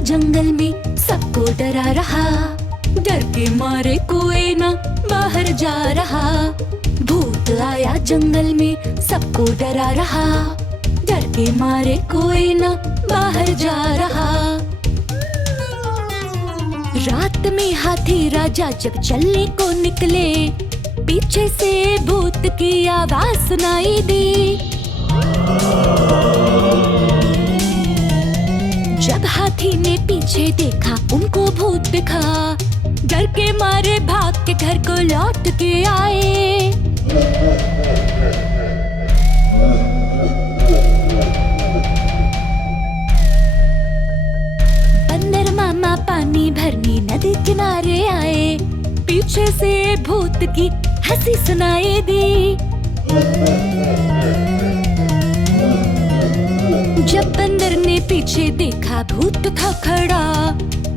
जंगल में सबको डरा रहा। डर के मारे कोई ना बाहर जा रहा। भूत आया जंगल में सबको डरा रहा। डर के मारे कोई ना बाहर जा रहा। रात में हाथी राजा जब चलने को निकले, पीछे से भूत की आवाज सुनाई दी। जब हाथी ने पीछे देखा उनको भूत दिखा। डर के मारे भाग के घर को लौट के आए। बंदर मामा पानी भरने नदी किनारे आए। पीछे से भूत की हंसी सुनाई दी। जब बंदर ने पीछे देखा भूत था खड़ा।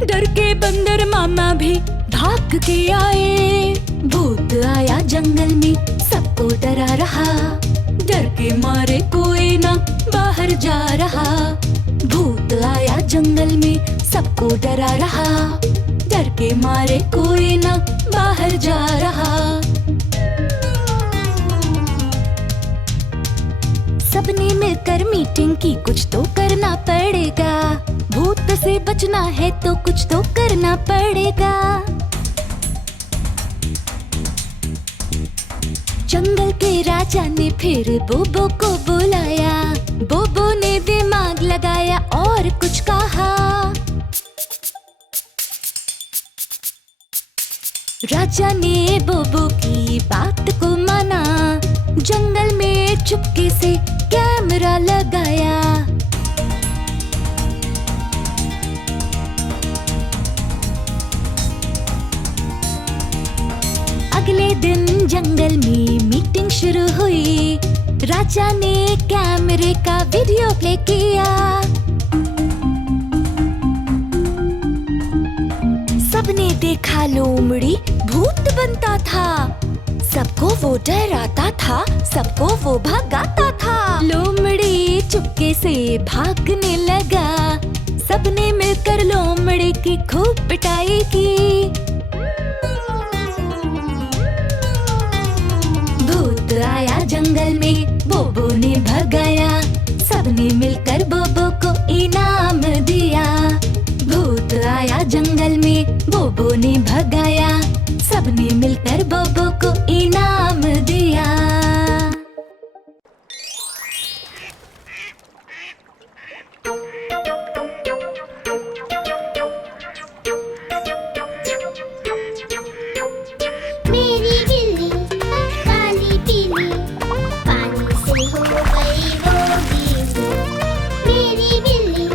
डर के बंदर मामा भी भाग के आए। भूत आया जंगल में सबको डरा रहा। डर के मारे कोई ना बाहर जा रहा। भूत आया जंगल में सबको डरा रहा। डर के मारे कोई ना बाहर जा रहा। सबने मिलकर मीटिंग की, कुछ तो करना पड़ेगा। भूत से बचना है तो कुछ तो करना पड़ेगा। जंगल के राजा ने फिर बोबो को बुलाया। बोबो ने दिमाग लगाया और कुछ कहा। राजा ने बोबो की बात को माना। जंगल में चुपके से कैमरा लगाया। अगले दिन जंगल में मीटिंग शुरू हुई। राजा ने कैमरे का वीडियो प्ले किया। सबने देखा लोमड़ी भूत बनता था। सबको वो डराता था, सबको वो भगाता था। लोमड़ी चुपके से भागने लगा। सबने मिलकर लोमड़ी की खूब पिटाई की। भूत आया जंगल में बोबो ने भगाया। सबने मिलकर बोबो को इनाम दिया। भूत आया जंगल में बोबो ने भगाया। सबने मिलकर बोबो को इनाम दिया। मेरी बिल्ली काली पीली, पानी से हो गई वो गीली। मेरी बिल्ली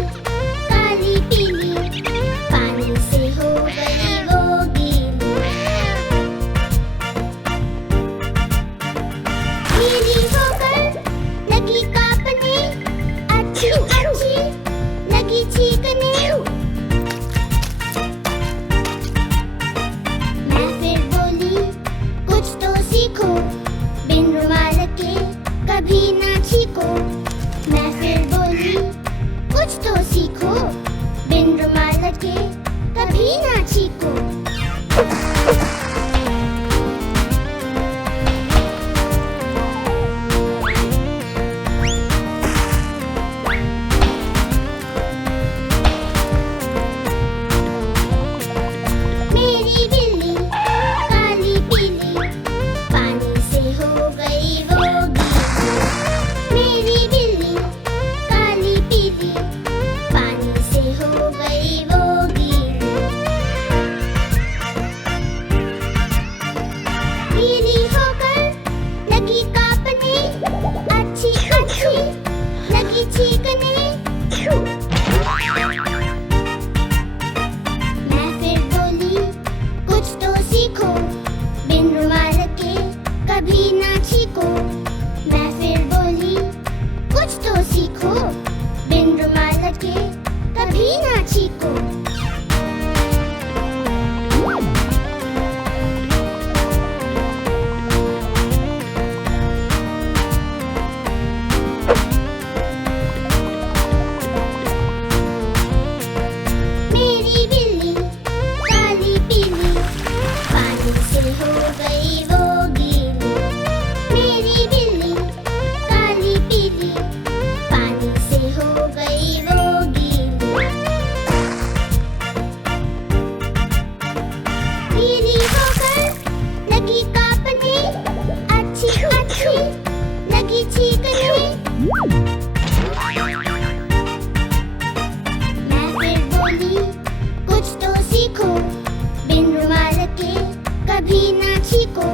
काली पीली, पानी से हो गई वो गीली। सीखो, बिन रुमाल के कभी ना छीको।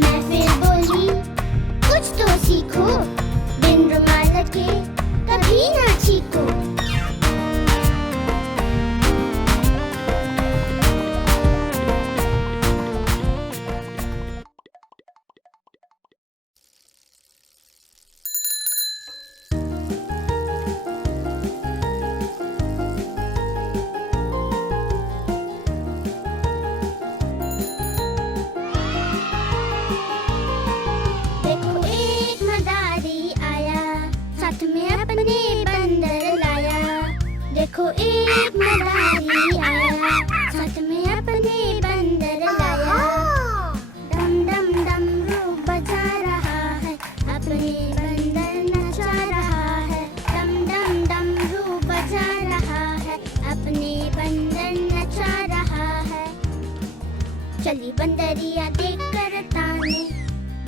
मैं फिर बोली, कुछ तो सीखो, बिन रुमाल के कभी ना छीको। देखो एक मदारी आया, साथ में अपने बंदर लाया। देखो एक मदारी आया, साथ में अपने बंदर लाया। डम डम डमरू बजा रहा है, अपने बंदर नचा रहा है। डम डम डमरू बजा रहा है, अपने बंदर नचा रहा है। चली बंदरिया देख कर ताने,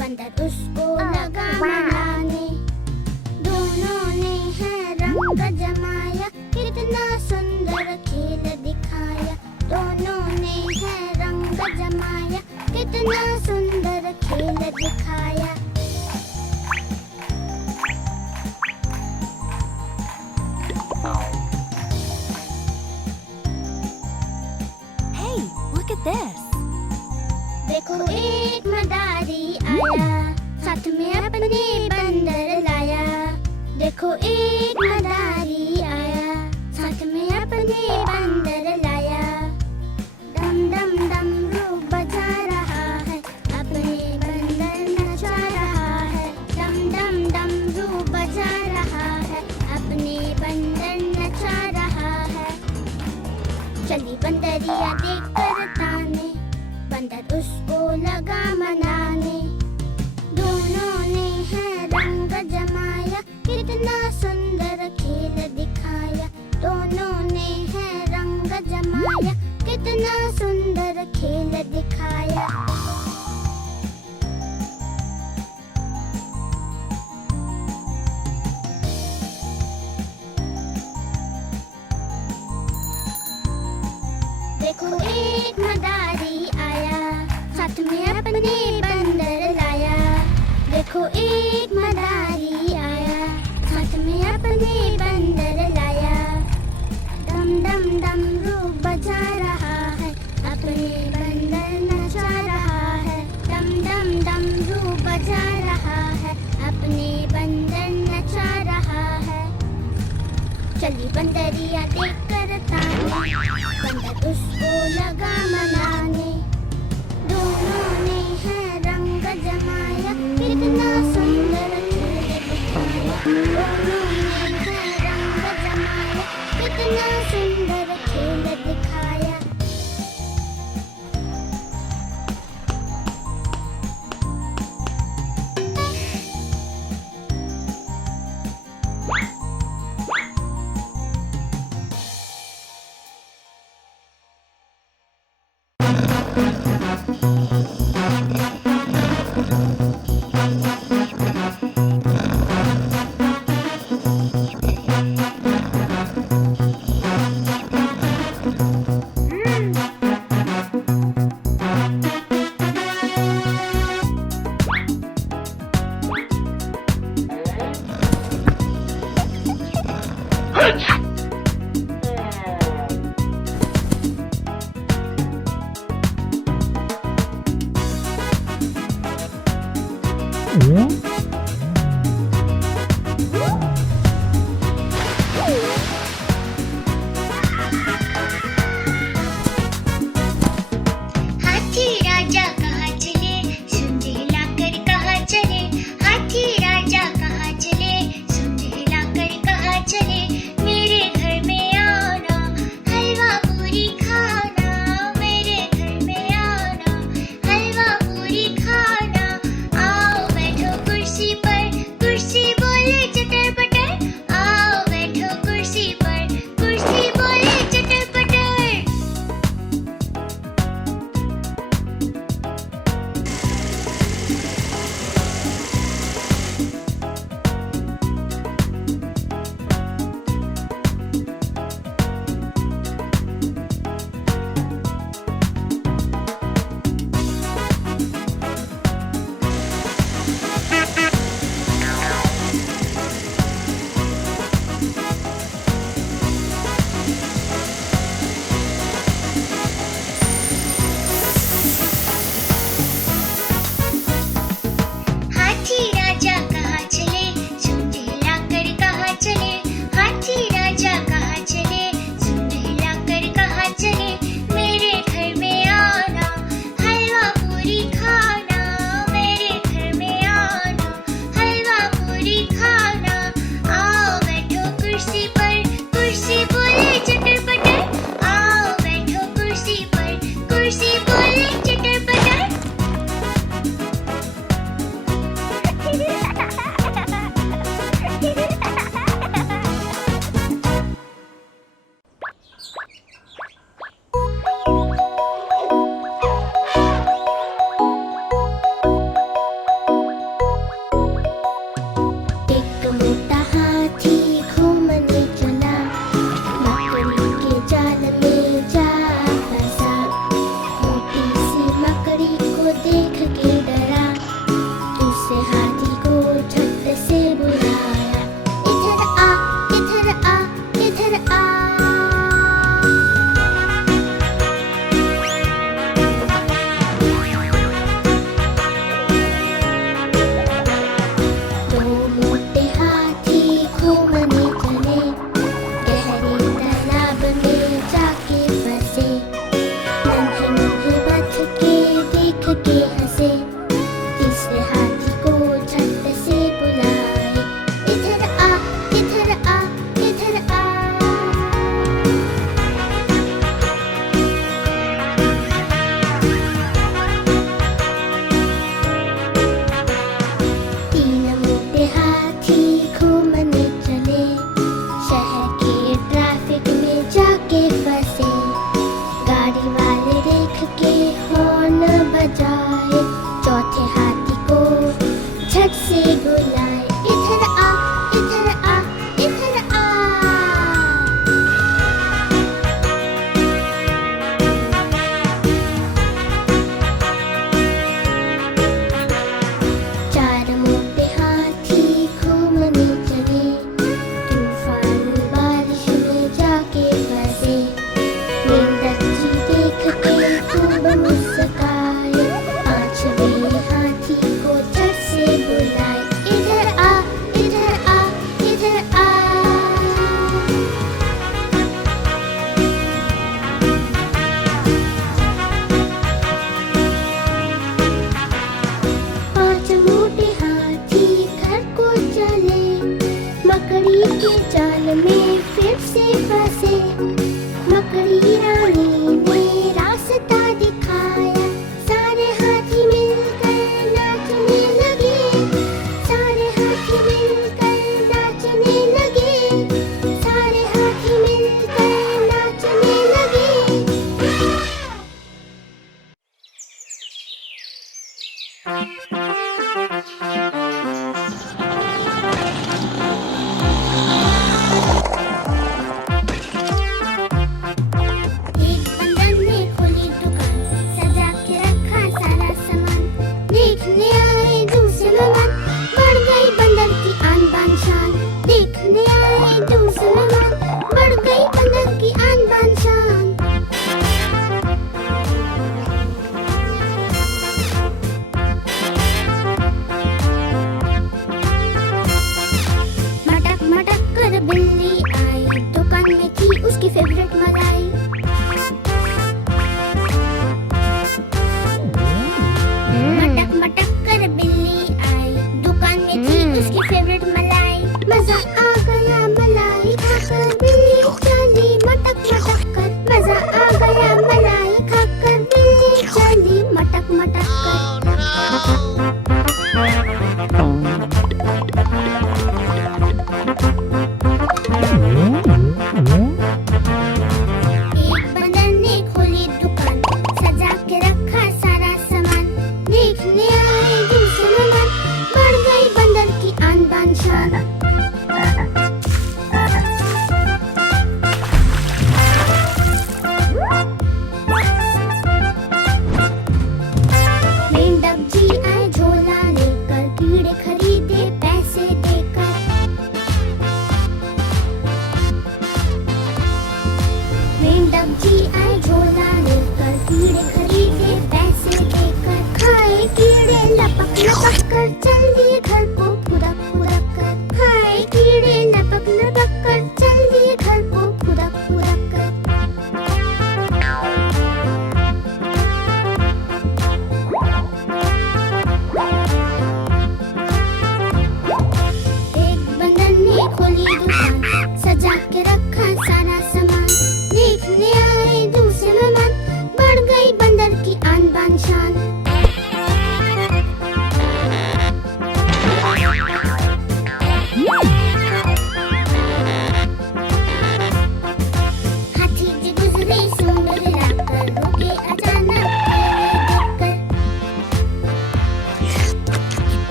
बंदर उसको लगा मनाने। दोनों ने है रंग जमाया, कितना सुंदर खेल दिखाया। दोनों ने है रंग जमाया, कितना सुंदर खेल दिखाया। Hey, look at this. देखो एक मदारी आया, साथ में अपने बंदर लाया। देखो एक मदारी आया, साथ में अपने बंदर लाया। डम डम डमरू बजा रहा है, अपने बंदर नचा रहा है। डम डम डमरू बजा रहा है, अपने बंदर नचा रहा है। चली बंदरिया देख कर ताने, बंदर उसको लगा मनाने। दोनों ने है रंग जमाया, कितना सुंदर खेल दिखाया। दोनों ने है रंग जमाया, कितना सुंदर खेल दिखाया। देखो एक मदारी आया, साथ में अपने बंदर लाया। देखो एक मदारी आया, साथ में अपने बंदर लाया। डम डम डमरू बजा रहा है, अपने बंदर नचा रहा है। डम डम डमरू बजा रहा है, अपने बंदर नचा रहा है। चली बंदरिया देख कर ताने, बंदर उसको लगा मनाने। दोनों ने है रंग जमाया, कितना सुंदर खेल दिखाया। दोनों ने है रंग जमाया, कितना सुंदर खेल दिखाया।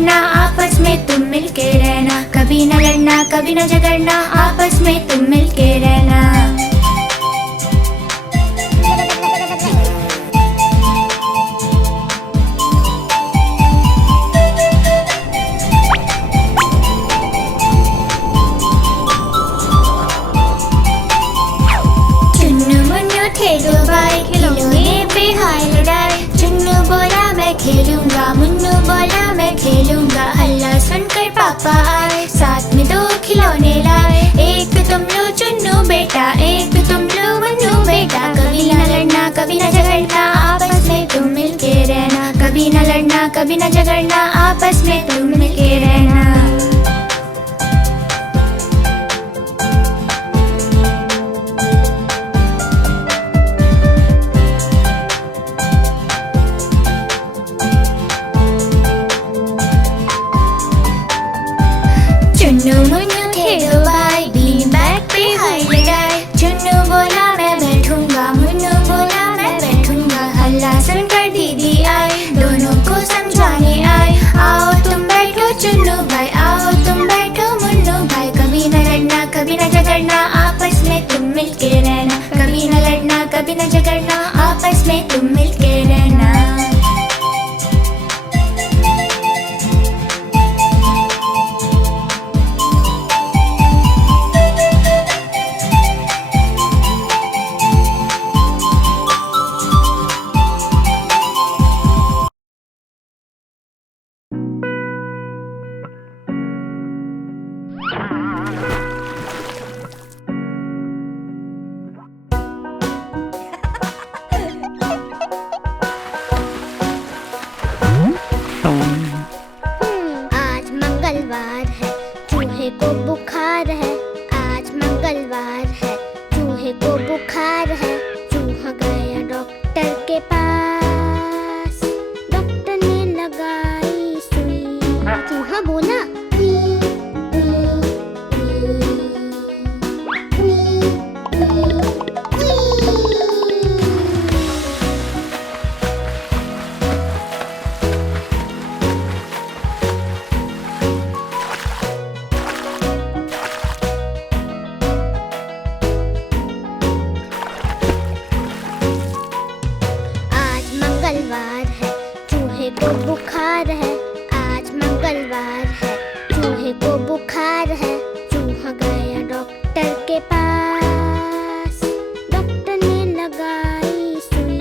झगड़ना, आपस में तुम मिलके रहना। कभी न लड़ना, कभी न झगड़ना, आपस में तुम मिलके रहना। थे दो भाई, खिलौने पे हाय लड़ाई। चुन्नू बोला मैं खेलूंगा, मुन्नू बोला मैं खेलूंगा। हल्ला सुनकर पापा आए, साथ में दो खिलौने लाए। एक तुम लो चुन्नू बेटा, एक तुम लो मुन्नू बेटा। कभी न लड़ना, कभी न झगड़ना, आपस में तुम मिलके रहना। कभी न लड़ना, कभी न झगड़ना, आपस में तुम मिलके रहना। चुन्नू मुन्नू थे दो भाई, बीन बैग पे हाय लड़ाई। चुन्नू बोला मैं बैठूंगा, मुन्नू बोला मैं बैठूंगा। हल्ला सुनकर दीदी आई, दोनों को समझाने आई। आओ तुम बैठो चुन्नू भाई, आओ तुम बैठो मुन्नू भाई। कभी न लड़ना, कभी न झगड़ना, आपस में तुम मिलके रहना। कभी न लड़ना, कभी न झगड़ना, आपस में तुम मिलके रहना। आज मंगलवार है, चूहे को बुखार है। आज मंगलवार है, चूहे को बुखार है। चूहा गया डॉक्टर के पास, डॉक्टर ने लगाई सुई। चूहा बोला मंगलवार है, चूहे को बुखार है। आज मंगलवार है, चूहे को बुखार है। चूहा गया डॉक्टर के पास, डॉक्टर ने लगाई सुई।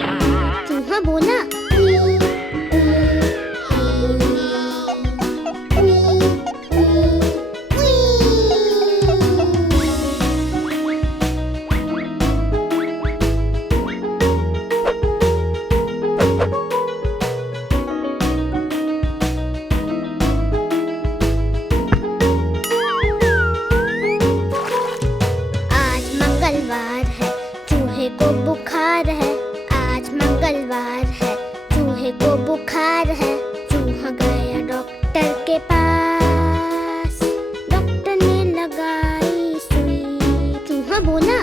चूहा बोला मंगलवार है, चूहे को बुखार है। आज मंगलवार है, चूहे को बुखार है। चूहा गया डॉक्टर के पास, डॉक्टर ने लगाई सुई। चूहा बोला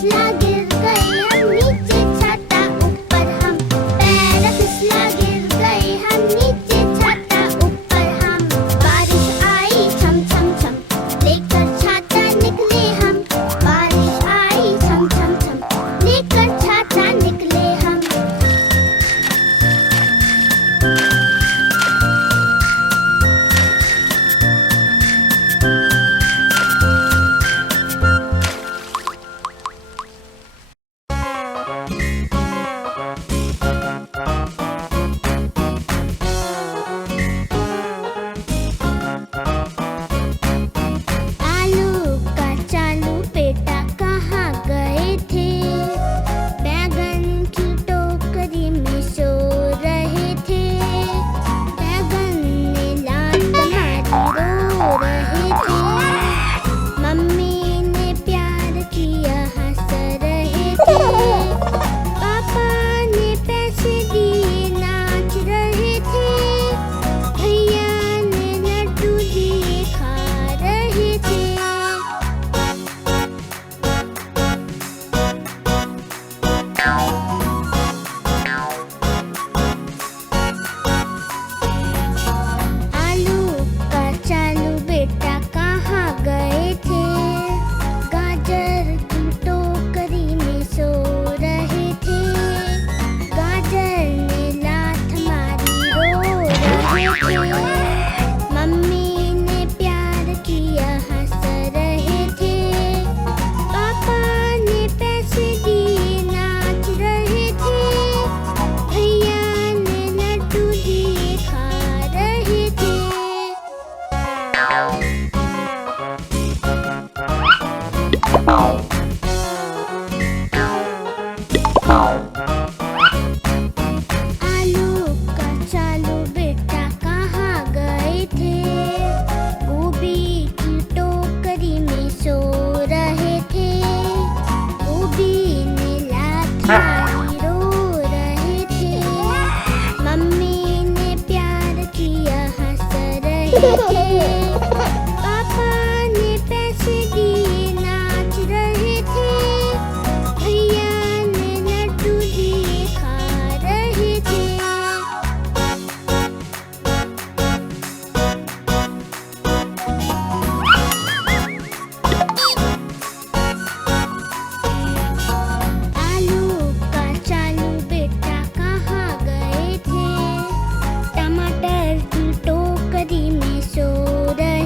फिसला गिर गए हम नीचे छाता ऊपर हम पैर फिसला गिर गए हम नीचे छाता ऊपर हम बारिश आई छम छम छम लेकर छाता निकले हम बारिश आई छम छम छम लेकर छाता निकले हम आलू का चालू बेटा कहाँ गए थे बैगन की टोकरी में सो रहे थे बैगन ने लात मारी रो रहे थे मम्मी ने प्यार किया हंस रहे थे पापा ने पैसे दिए नाच रहे थे भैया ने लड्डू दिए खा रहे थे आलू का चालू बेटा कहाँ गए थे गाजर की टोकरी में सो रहे थे गाजर ने लात मारी रो रहे थे मम्मी ने प्यार किया हंस रहे थे पापा ने पैसे दिए नाच रहे थे भैया ने लड्डू दिए खा रहे थे आलू का चालू बेटा कहाँ गए थे गोभी की टोकरी में सो रहे थे गोभी ने लात मारी रो रहे थे मम्मी ने प्यार किया हंस रहे थे पापा ने पैसे दिए नाच रहे थे भैया ने लड्डू दिए खा रहे थे आलू का चालू बेटा कहाँ गए थे टमाटर की टोकरी में सो रहे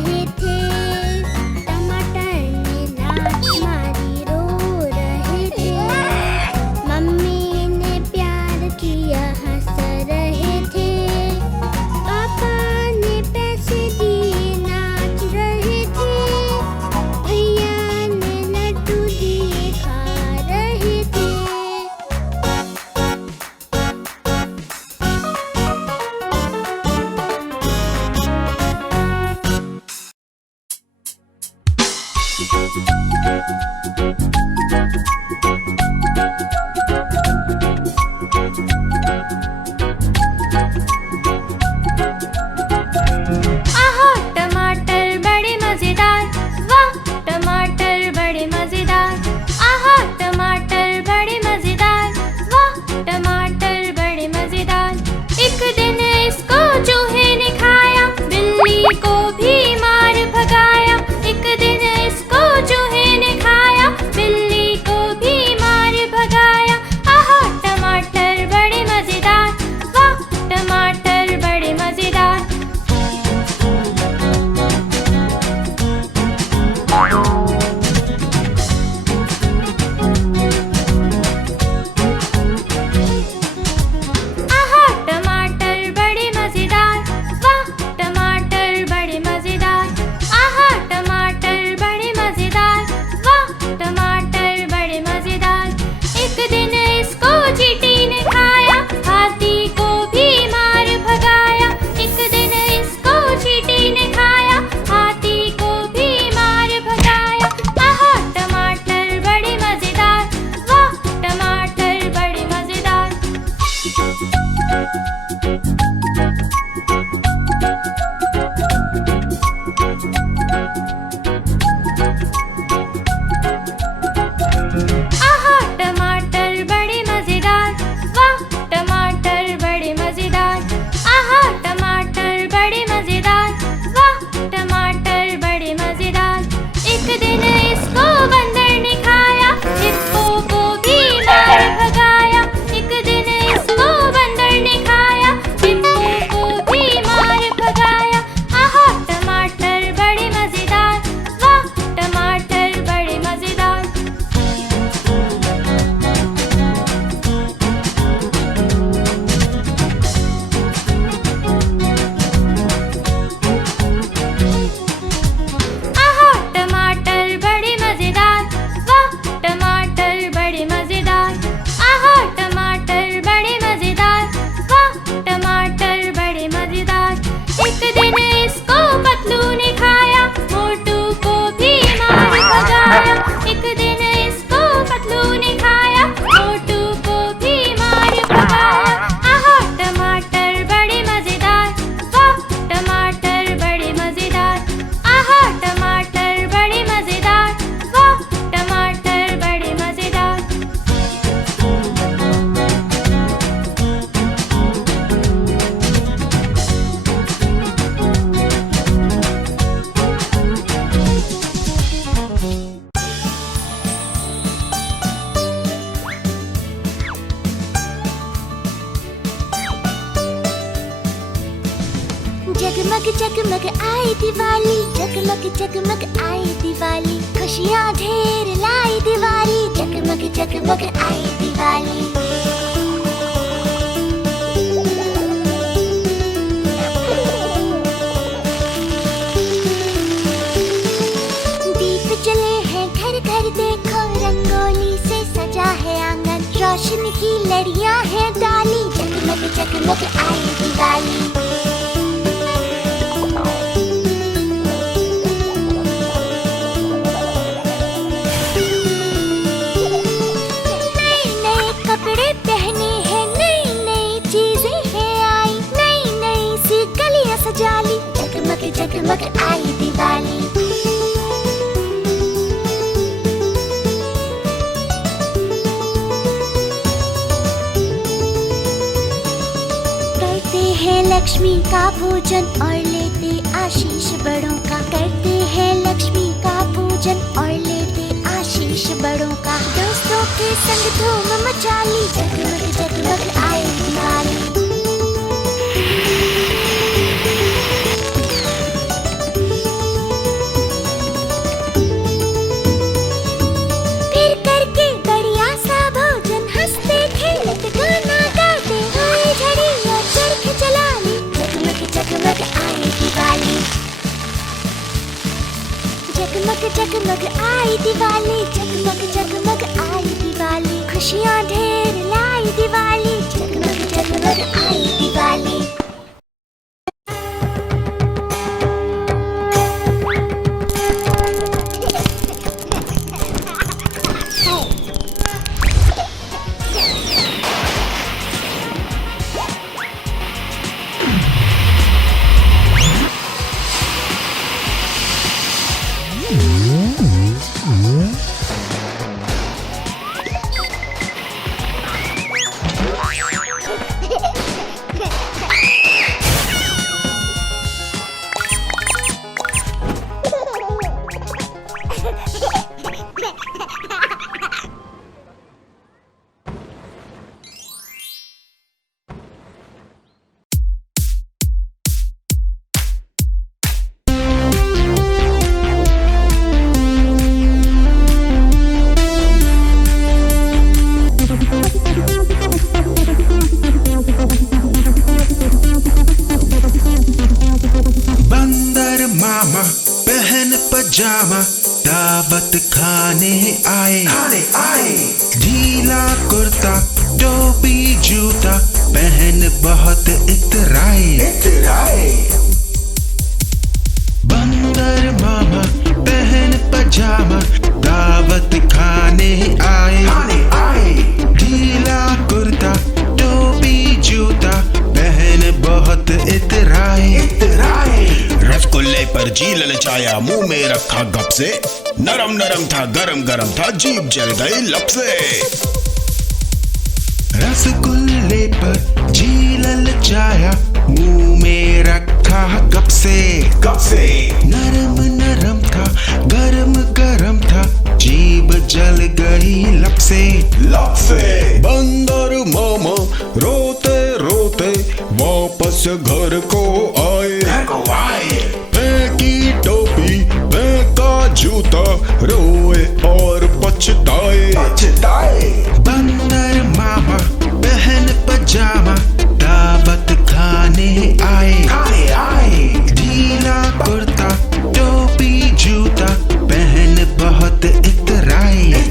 जगमग जगमग आई दिवाली, जगमग जगमग आई दिवाली, खुशियाँ ढेर लाई दिवाली, जगमग जगमग आई दिवाली। दीप जले हैं घर घर देखो, रंगोली से सजा है आंगन, रोशनी की लड़ियां हैं डाली, जगमग जगमग आई दिवाली। नए नए कपड़े पहने हैं, नई नई चीजें हैं आई, नई नई सी गलियां सजा ली, जगमग जगमग आई दिवाली। लक्ष्मी का पूजन और लेते आशीष बड़ों का, करते हैं लक्ष्मी का पूजन और लेते आशीष बड़ों का, दोस्तों के संग धूम मचा ली, जगमग जगमग आई दिवाली। फिर करके बढ़िया सा भोजन, हंसते खेलते गाना गाते, हाय झड़ी और चरख चला ली, जगमग आई दिवाली। जगमग जगमग आई दिवाली, जगमग जगमग आई दिवाली, खुशियाँ ढेर लाई दिवाली, जगमग जगमग आई दिवाली। पजामा दावत खाने आए, ढीला कुर्ता टोपी जूता पहन बहुत इतराए। बंदर मामा पहन पजामा दावत खाने आए, ढीला कुर्ता टोपी जूता पहन बहुत इतराए। रसगुल्ले पर जी ललचाया, मुंह में रखा गप से, नरम नरम था गरम गरम था, जीभ जल गई लब से। रसगुल्ले पर जी ललचाया, मुंह में रखा गप से, नरम नरम था गरम गरम था, जीभ जल गई लब से। बंदर मामा रोते रोते वापस घर को आए, फेंकी टोपी फेंका जूता, रोए और पछताए। बंदर मामा पहन पजामा दावत खाने आए, ढीला कुर्ता टोपी जूता पहन बहुत इतराए।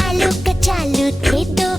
आलू कचालू थे दो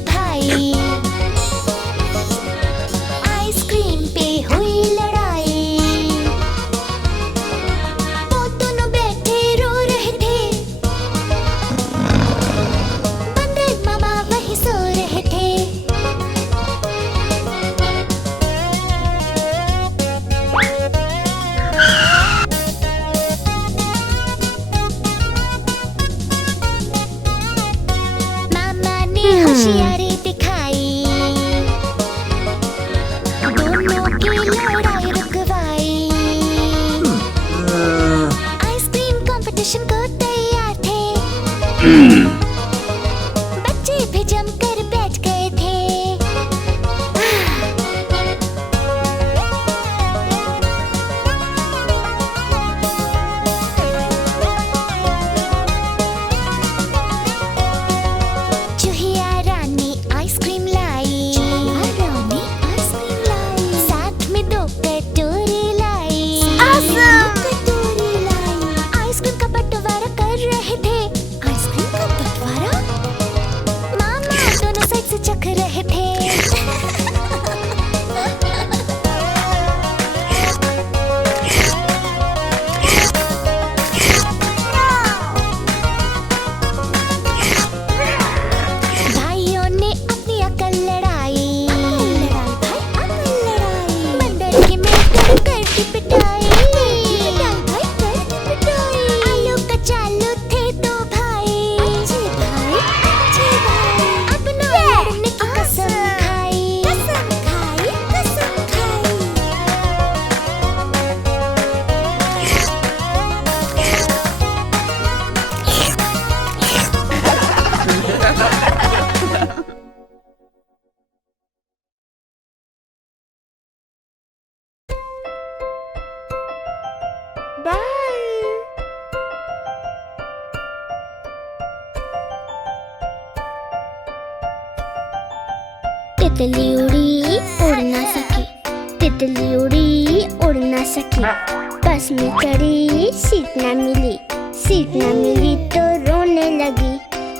तितली उड़ी उड़ ना सकी, तितली उड़ी उड़ ना सकी। बस में चढ़ी सीट ना मिली, सीट ना मिली तो रोने लगी,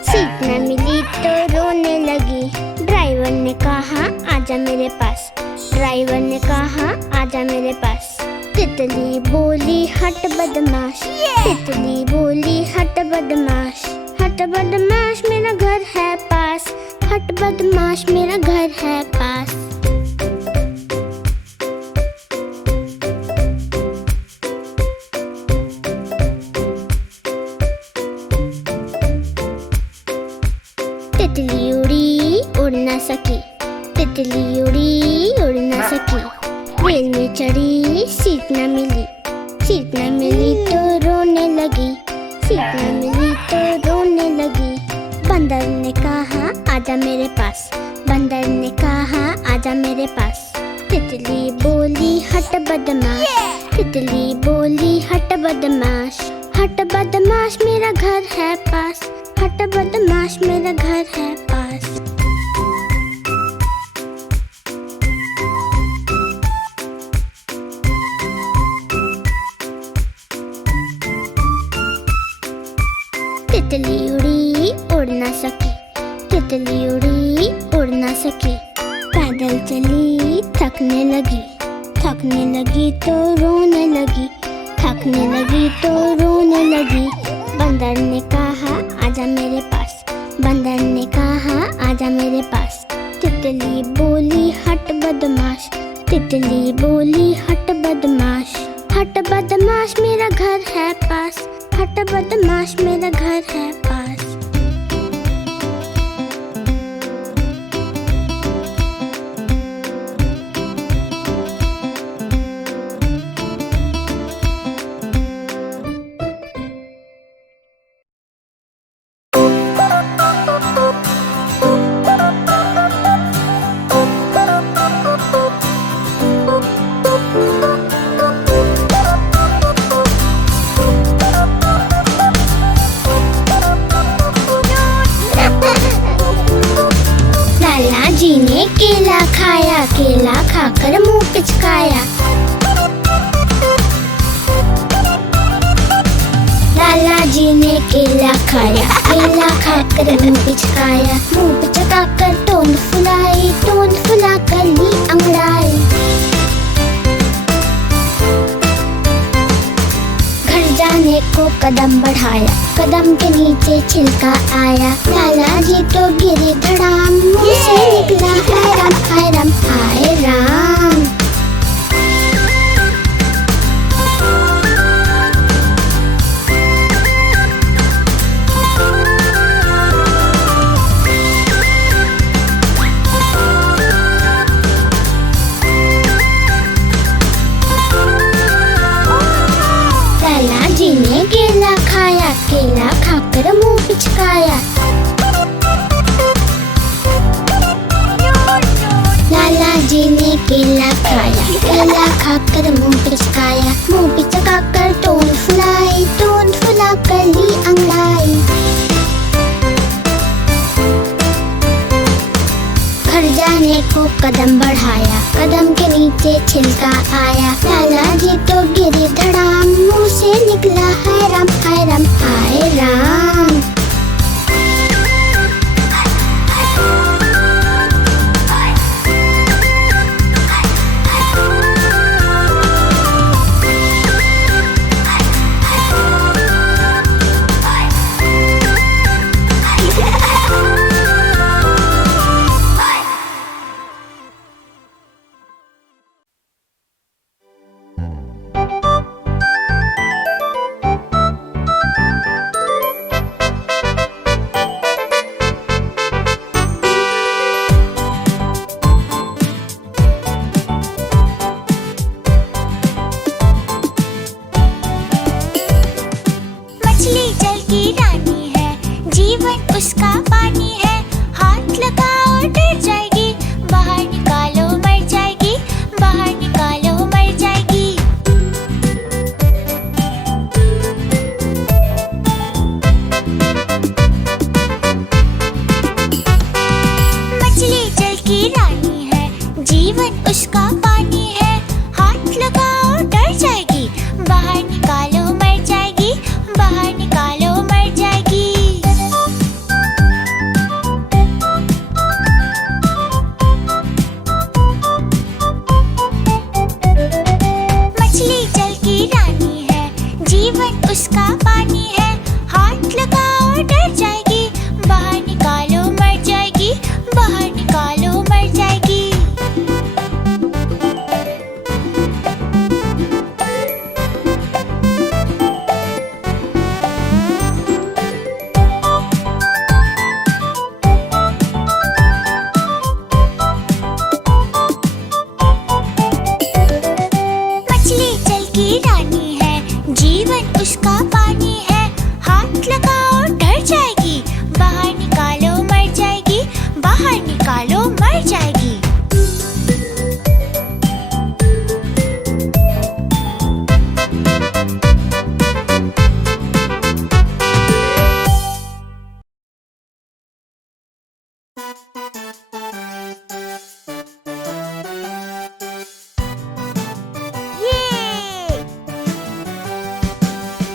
सीट ना मिली तो रोने लगी। ड्राइवर ने कहा आजा मेरे पास, ड्राइवर ने कहा आजा मेरे पास। तितली बोली हट बदमाश, तितली बोली हट बदमाश, हट बदमाश मेरा घर है पास, हट बदमाश मेरा घर है पास। तितली उड़ी उड़ ना सकी, तितली उड़ी उड़ ना सकी। रेल में चढ़ी सीट न मिली, सीट न मिली तो रोने लगी, सीट न मिली तो रोने लगी। बंदर ने कहा आजा मेरे पास, बंदर ने कहा आजा मेरे पास। तितली बोली हट बदमाश, तितली बोली हट बदमाश, हट बदमाश मेरा घर है पास, हट बदमाश मेरा घर है पास। तितली उड़ी उड़ ना सकी, तितली उड़ी उड़ ना सकी। पैदल चली थकने लगी, थकने लगी तो रोने लगी, थकने लगी तो रोने लगी। बंदर ने कहा आजा मेरे पास, बंदर ने कहा आजा मेरे पास। तितली बोली हट बदमाश, तितली बोली हट बदमाश, हट बदमाश मेरा घर है पास, हट बदमाश मेरा घर है पास। जी ने केला खाया, केला खाकर मुंह पिचकाया। लाला जी ने केला खाया, केला खाकर मुंह पिचकाया। मुंह पिचकाकर तोंद फुलाई, तोंद फुलाकर ली अंगड़ाई। घर जाने को कदम बढ़ाया, कदम के नीचे छिलका आया। लाला जी तो गिरे धड़ाम, मुंह से निकला हाय राम हाय राम हाय राम। लाला जी ने केला खाया, केला खाकर मुंह पिचकाया। लाला जी ने केला खाया, केला खाकर मुंह पिचकाया। मुंह पिचकाकर तोंद फुलाई, तोंद फुलाकर ली अंगड़ाई। घर जाने को कदम बढ़ाया, कदम के नीचे छिलका आया। लाला जी तो गिरे धड़ाम, मुंह से निकला हाय राम हाय राम हाय राम। बाहर निकालो, मर जाएगी।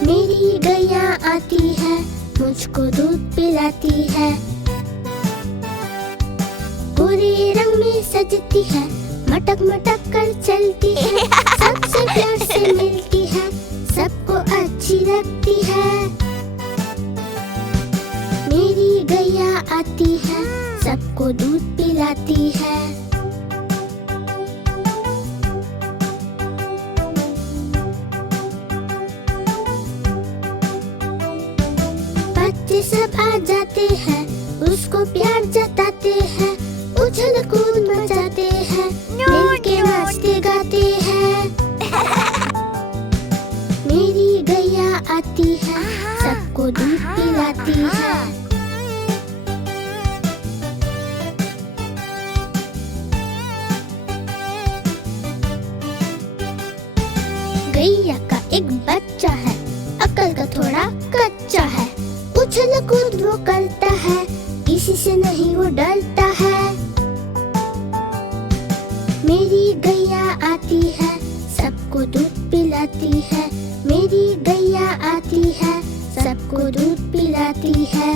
मेरी गैया आती है, मुझको दूध पिलाती है। पूरे रंग में सजती है, मटक मटक कर चलती है। सबसे प्यार से मिलती है, सबको अच्छी लगती है। मेरी गैया आती है, सबको दूध पिलाती है। बच्चे सब आ जाते हैं, उसको प्यार जताते हैं। उछल कूद मचाते हैं, मिलके नाचते गाते हैं। मेरी गैया आती है, सबको दूध पिलाती है। गैया का एक बच्चा है, अकल का थोड़ा कच्चा है। उछल कूद वो करता है, किसी से नहीं वो डरता है। मेरी गैया आती है, सबको दूध पिलाती है। मेरी गैया आती है, सबको दूध पिलाती है।